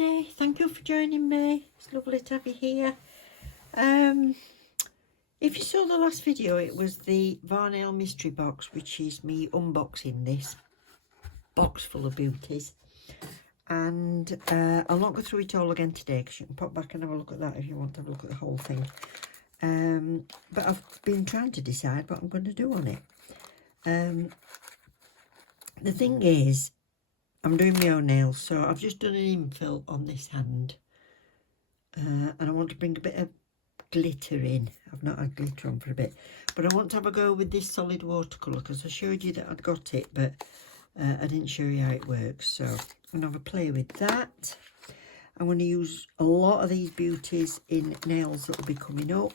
everybody, thank you for joining me. It's lovely to have you here. If you saw the last video, it was the Varnail mystery box, which is me unboxing this box full of beauties. And I'll not go through it all again today, because you can pop back and have a look at that if you want to have a look at the whole thing. But I've been trying to decide what I'm going to do on it. The thing is, I'm doing my own nails, so I've just done an infill on this hand, and I want to bring a bit of glitter in. I've not had glitter on for a bit, but I want to have a go with this solid watercolour, because I showed you that I'd got it, but I didn't show you how it works. So I'm going to have a play with that. I'm going to use a lot of these beauties in nails that will be coming up.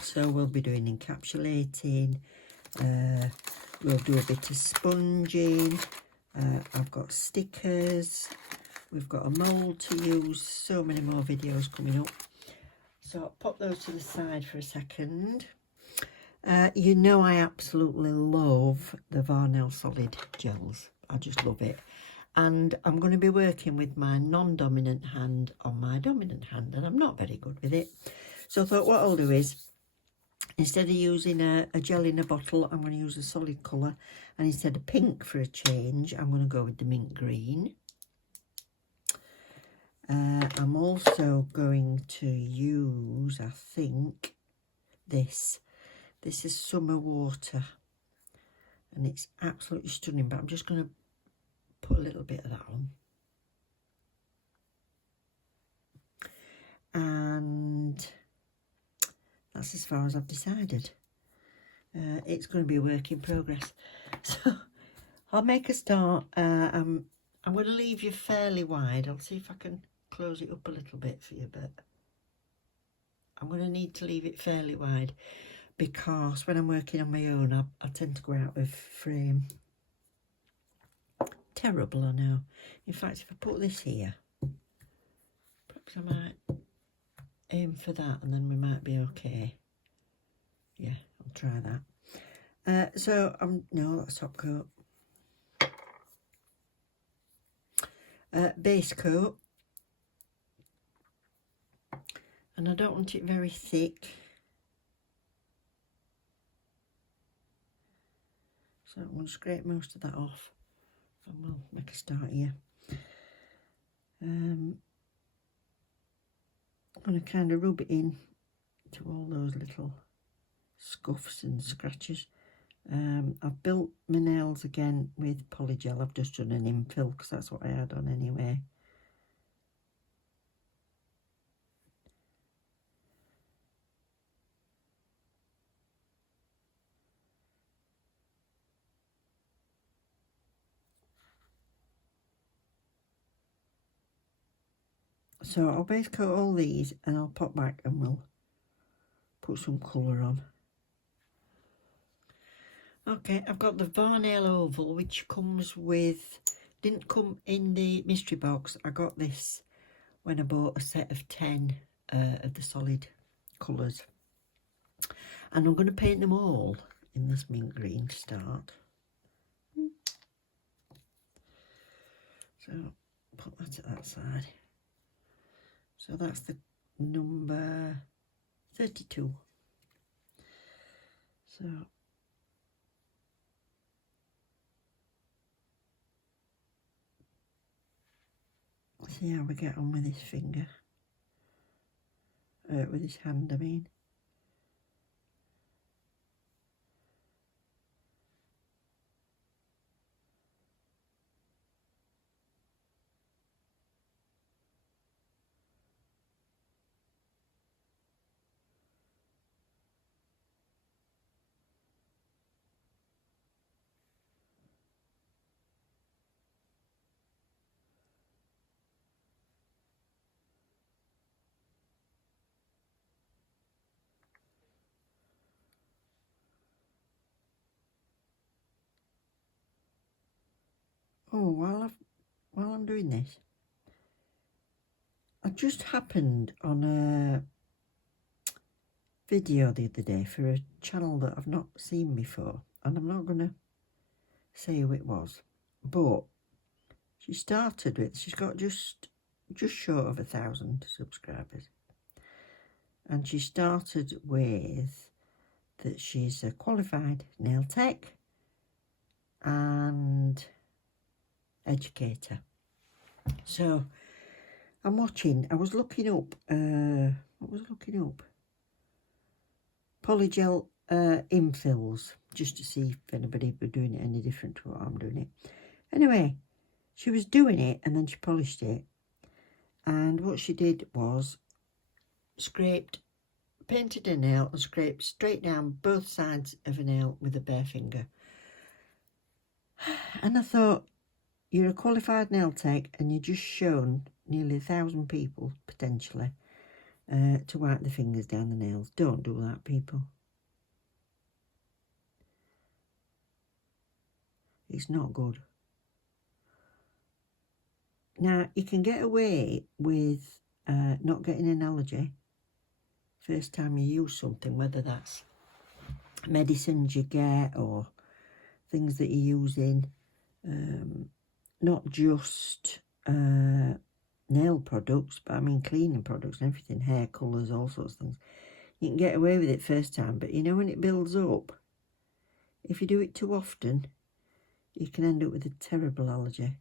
So we'll be doing encapsulating, we'll do a bit of sponging. I've got stickers, we've got a mould to use, so many more videos coming up. So I'll pop those to the side for a second. You know I absolutely love the Varnail solid gels. I just love it. And I'm going to be working with my non-dominant hand on my dominant hand, and I'm not very good with it. So I thought what I'll do is, instead of using a gel in a bottle, I'm going to use a solid colour. And instead of pink for a change, I'm going to go with the mint green. I'm also going to use, I think, this. This is Summer Water. And it's absolutely stunning, but I'm just going to put a little bit of that on. And that's as far as I've decided. It's going to be a work in progress. So I'll make a start. I'm going to leave you fairly wide. I'll see if I can close it up a little bit for you, but I'm going to need to leave it fairly wide, because when I'm working on my own, I tend to go out of frame. Terrible, I know. In fact, if I put this here, perhaps I might aim for that, and then we might be okay. Yeah, I'll try that. So no, that's top coat. Base coat, and I don't want it very thick, so I'm going to scrape most of that off, and we'll make a start here. I'm going to kind of rub it in to all those little scuffs and scratches. I've built my nails again with polygel. I've just done an infill because that's what I had on anyway. So I'll base coat all these, and I'll pop back and we'll put some colour on. Okay, I've got the Varnail oval, which comes with, didn't come in the mystery box. I got this when I bought a set of 10 of the solid colours. And I'm going to paint them all in this mint green to start. So put that to that side. So that's the number 32. So see how we get on with this finger, with this hand I mean. Oh, while I'm doing this, I just happened on a video the other day for a channel that I've not seen before, and I'm not going to say who it was, but she's got just just short of 1,000 subscribers. And she started with that she's a qualified nail tech and educator. So I'm watching, I was looking up, polygel infills, just to see if anybody were doing it any different to what I'm doing it. Anyway, she was doing it and then she polished it. And what she did was painted a nail and scraped straight down both sides of a nail with a bare finger. And I thought, you're a qualified nail tech and you've just shown nearly 1,000 people, potentially, to wipe the fingers down the nails. Don't do that, people. It's not good. Now, you can get away with not getting an allergy first time you use something, whether that's medicines you get or things that you're using, not just nail products, but I mean cleaning products and everything, hair colours, all sorts of things. You can get away with it first time, but you know when it builds up, if you do it too often, you can end up with a terrible allergy.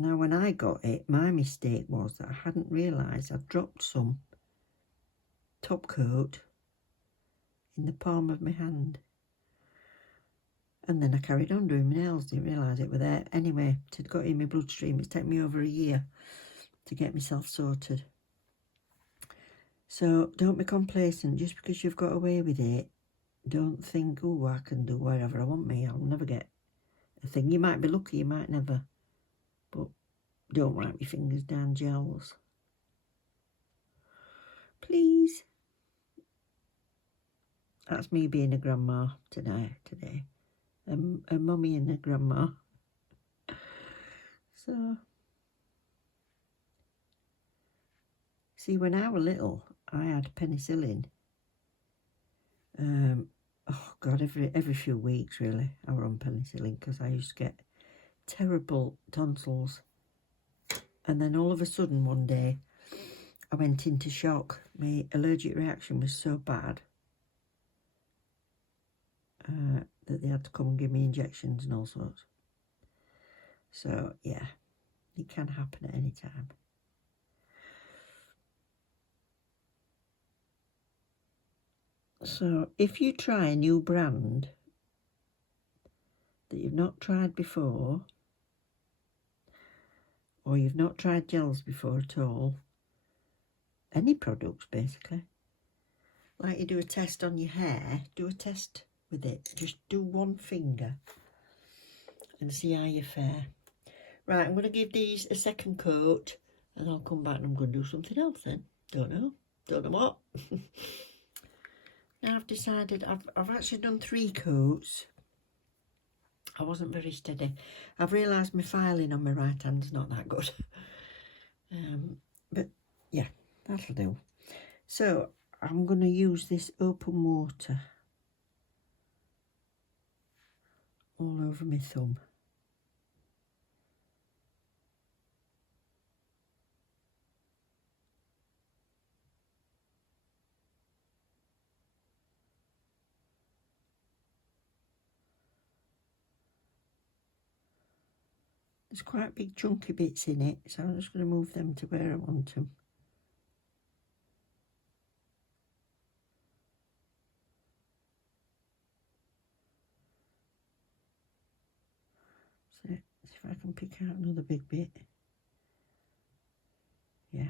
Now, when I got it, my mistake was that I hadn't realised I'd dropped some top coat in the palm of my hand. And then I carried on doing my nails, didn't realise it were there. Anyway, it had got in my bloodstream. It's taken me over a year to get myself sorted. So don't be complacent. Just because you've got away with it, don't think, oh, I can do whatever I want me. I'll never get a thing. You might be lucky, you might never. But don't wipe your fingers down gels. Please. That's me being a grandma today. A mummy and a grandma. So, see, when I was little, I had penicillin. Oh God, every few weeks really, I was on penicillin because I used to get terrible tonsils. And then all of a sudden one day, I went into shock. My allergic reaction was so bad that they had to come and give me injections and all sorts. So yeah, it can happen at any time. So if you try a new brand that you've not tried before, or you've not tried gels before at all, any products basically, like you do a test on your hair, do a test with it. Just do one finger and see how you fare. Right, I'm going to give these a second coat and I'll come back and I'm going to do something else then. Don't know what. Now I've decided, I've actually done 3 coats. I wasn't very steady. I've realised my filing on my right hand's not that good. But yeah, that'll do. So I'm going to use this open water all over my thumb. There's quite big chunky bits in it, so I'm just going to move them to where I want them. So, see if I can pick out another big bit. Yeah.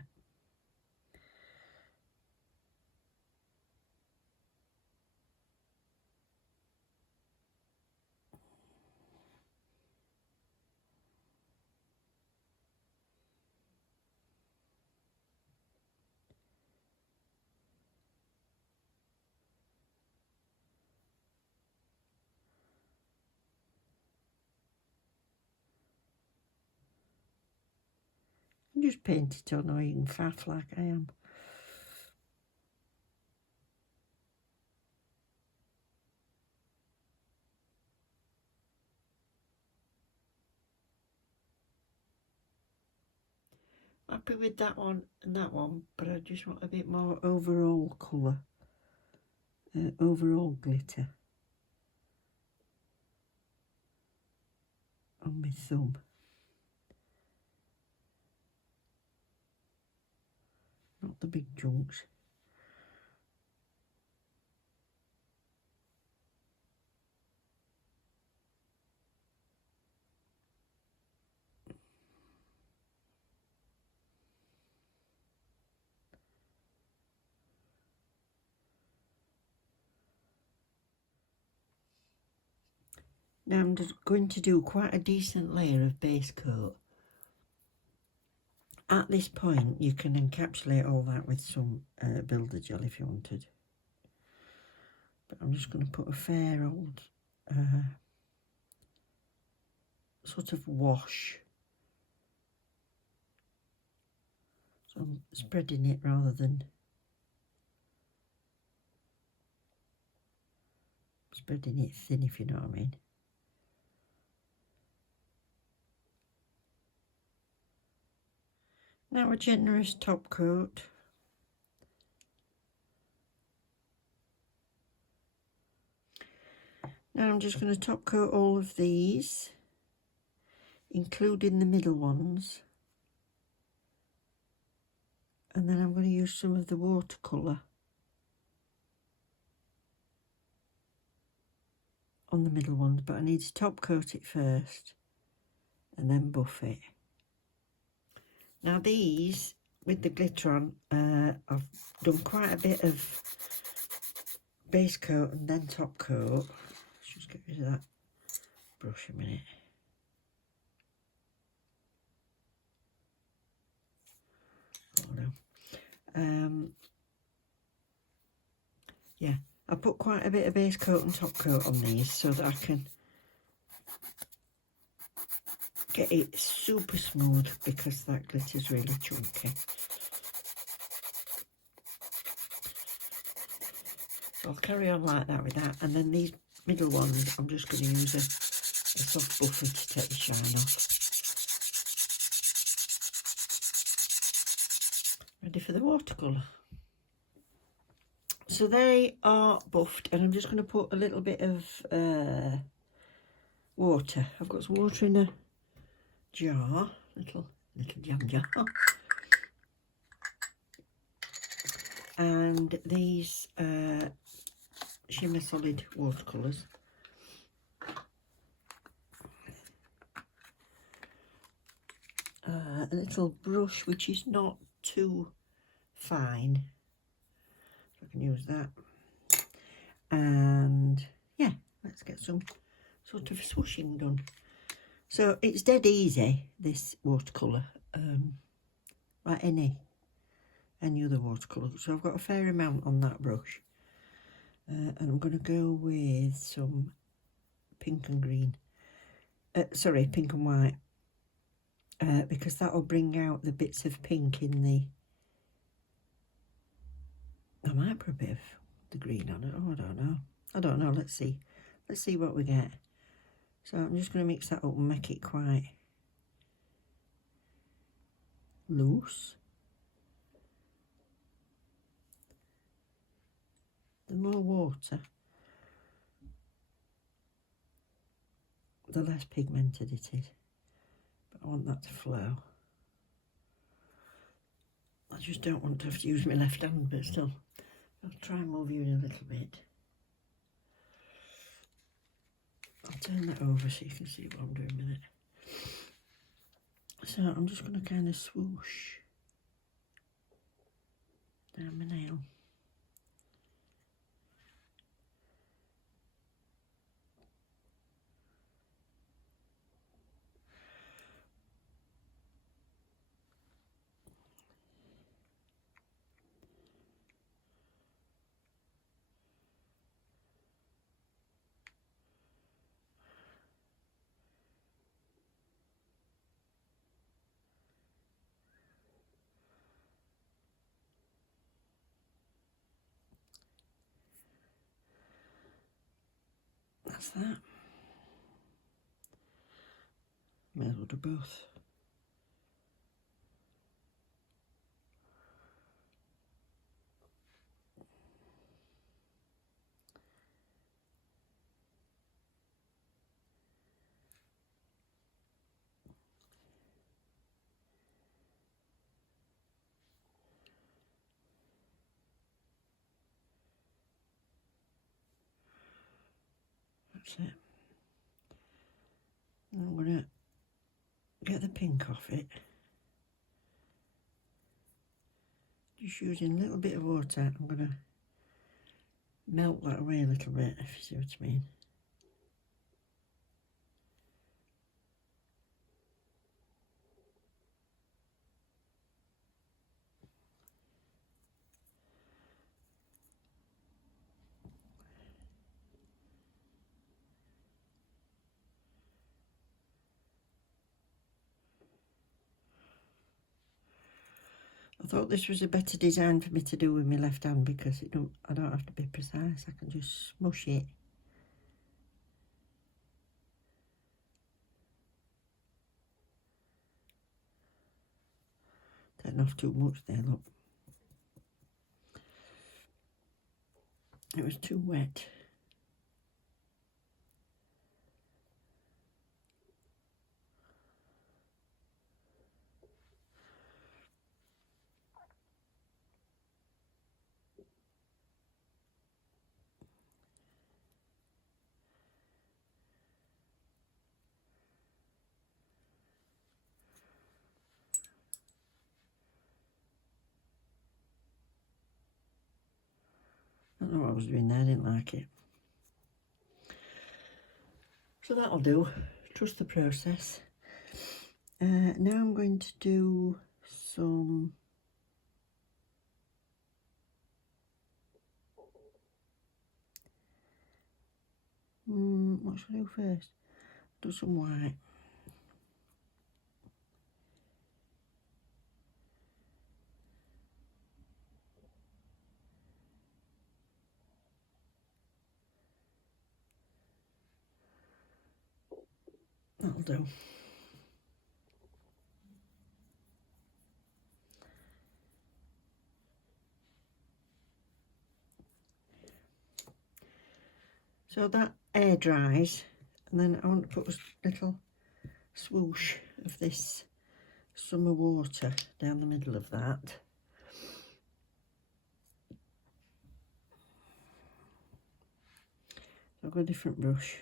And just paint it on, or you can faff like I am. happy with that one and that one, but I just want a bit more overall colour, overall glitter on my thumb. Not the big chunks. Now I'm just going to do quite a decent layer of base coat. At this point you can encapsulate all that with some builder gel if you wanted. But I'm just going to put a fair old sort of wash. So I'm spreading it rather than spreading it thin, if you know what I mean. Now a generous top coat. Now I'm just going to top coat all of these, including the middle ones. And then I'm going to use some of the watercolour on the middle ones, but I need to top coat it first and then buff it. Now these, with the glitter on, I've done quite a bit of base coat and then top coat. Let's just get rid of that brush a minute. Oh no. Yeah, I put quite a bit of base coat and top coat on these so that I can get it super smooth, because that glitter's really chunky. So I'll carry on like that with that, and then these middle ones I'm just going to use a soft buffer to take the shine off. Ready for the watercolour. So they are buffed, and I'm just going to put a little bit of water. I've got some water in a jar, little jam jar, and these shimmer solid watercolours. A little brush which is not too fine, so I can use that. And yeah, let's get some sort of swooshing done. So it's dead easy, this watercolour, like any other watercolour. So I've got a fair amount on that brush, and I'm going to go with some pink and green, sorry, pink and white, because that will bring out the bits of pink in the, I might put a bit of the green on it. Oh, I don't know, let's see what we get. So I'm just going to mix that up and make it quite loose. The more water, the less pigmented it is, but I want that to flow. I just don't want to have to use my left hand, but still, I'll try and move you in a little bit. I'll turn that over so you can see what I'm doing with it. So I'm just going to kind of swoosh down my nail. That's that. May as well do both. So I'm going to get the pink off it. Just using a little bit of water, I'm going to melt that away a little bit, if you see what I mean. I thought this was a better design for me to do with my left hand because I don't have to be precise, I can just smush it. Taking off too much there, look. It was too wet. I don't know what I was doing there, I didn't like it. So that'll do, trust the process. Now I'm going to do some what should I do first? Do some white. That'll do. So that air dries, and then I want to put a little swoosh of this summer water down the middle of that. I've got a different brush.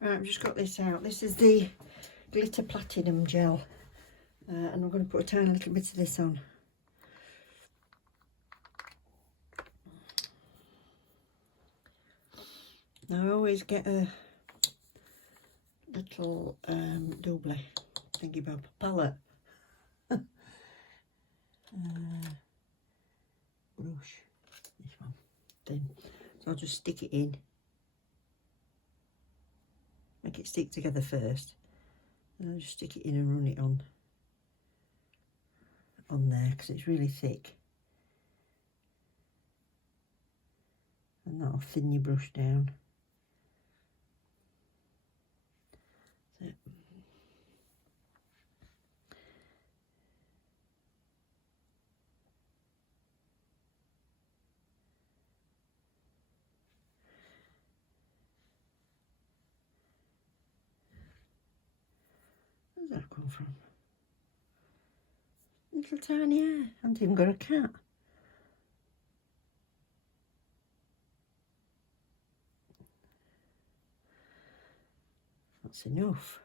Right, I've just got this out. This is the glitter platinum gel, and I'm going to put a tiny little bit of this on. Now I always get a little double thingy bob palette brush, this one, thin. So I'll just stick it in, make it stick together first, and I'll just stick it in and run it on there because it's really thick, and that'll thin your brush down. That's it. Where's that come from? Little tiny hair. I haven't even got a cat. That's enough.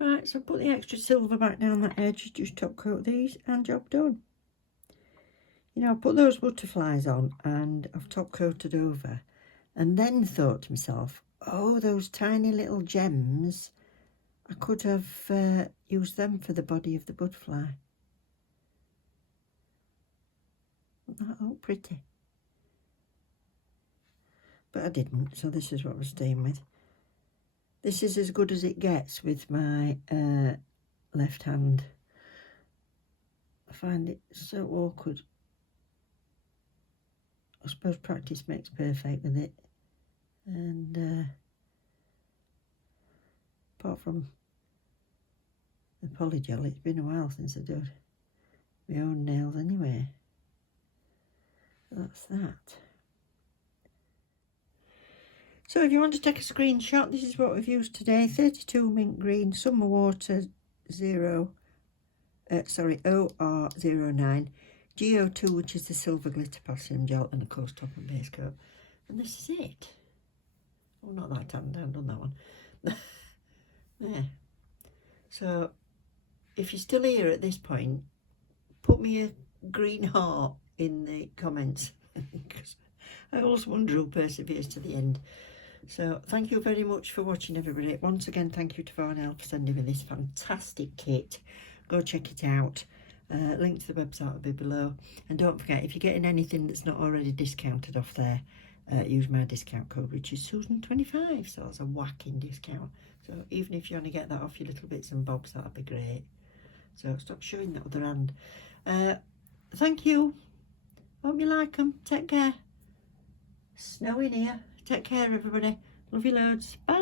Right, so put the extra silver back down that edge, just top coat these and job done. You know, I put those butterflies on and I've top coated over and then thought to myself, oh, those tiny little gems, I could have used them for the body of the butterfly. Wouldn't that look pretty? But I didn't, so this is what we're staying with. This is as good as it gets with my left hand. I find it so awkward. I suppose practice makes perfect with it. And apart from the polygel, it's been a while since I did my own nails anyway. That's that. So if you want to take a screenshot, this is what we've used today. 32 mint green, summer water OR09, GO2, which is the silver glitter potassium gel, and of course top and base coat. And this is it. Oh, not that, I haven't done that one. There. So if you're still here at this point, put me a green heart in the comments, because I always wonder who perseveres to the end. So thank you very much for watching, everybody. Once again, thank you to Varnail for sending me this fantastic kit. Go check it out. Link to the website will be below. And don't forget, if you're getting anything that's not already discounted off there, use my discount code, which is Susan25. So that's a whacking discount. So even if you only get that off your little bits and bobs, that'd be great. So stop showing that other hand. Thank you. Hope you like them. Take care. Snowing here. Take care, everybody. Love you loads. Bye.